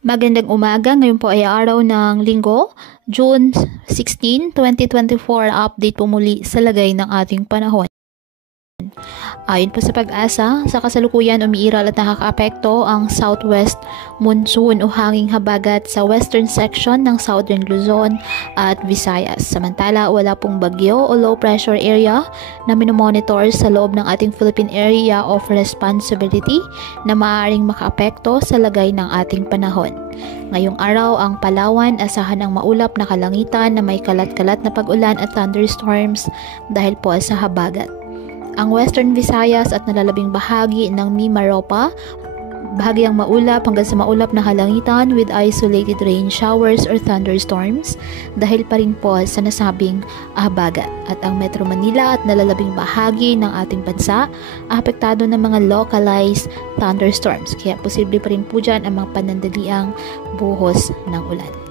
Magandang umaga, ngayon po ay araw ng Linggo, June 16, 2024. Update po muli sa lagay ng ating panahon. Ayon po sa Pag-asa, sa kasalukuyan umiiral at nakakaapekto ang southwest monsoon o hanging habagat sa western section ng Southern Luzon at Visayas. Samantala, wala pong bagyo o low pressure area na minomonitor sa loob ng ating Philippine Area of Responsibility na maaaring makaapekto sa lagay ng ating panahon. Ngayong araw, ang Palawan asahan ang maulap na kalangitan na may kalat-kalat na pag-ulan at thunderstorms dahil po sa habagat. Ang Western Visayas at nalalabing bahagi ng Mimaropa, bahagyang maulap hanggang sa maulap na kalangitan with isolated rain showers or thunderstorms dahil pa rin po sa nasabing habagat. At ang Metro Manila at nalalabing bahagi ng ating bansa, apektado ng mga localized thunderstorms. Kaya posible pa rin po dyan ang mga panandaliang buhos ng ulan.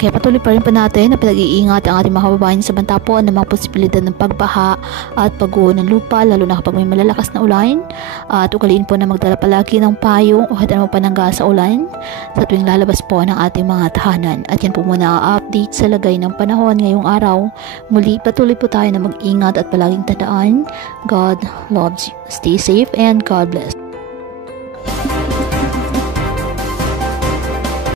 Kaya patuloy pa rin po natin na pinag-iingat ang ating mga kababayan sa banta po ng mga posibilidad ng pagbaha at pagguho ng lupa, lalo na kapag may malalakas na ulan. At ugaliin po na magdala palagi ng payong o hatan mo panangga sa ulan sa tuwing lalabas po ng ating mga tahanan. At yan po muna update sa lagay ng panahon ngayong araw. Muli patuloy po tayo na mag-ingat at palaging tandaan, God loves you. Stay safe and God bless.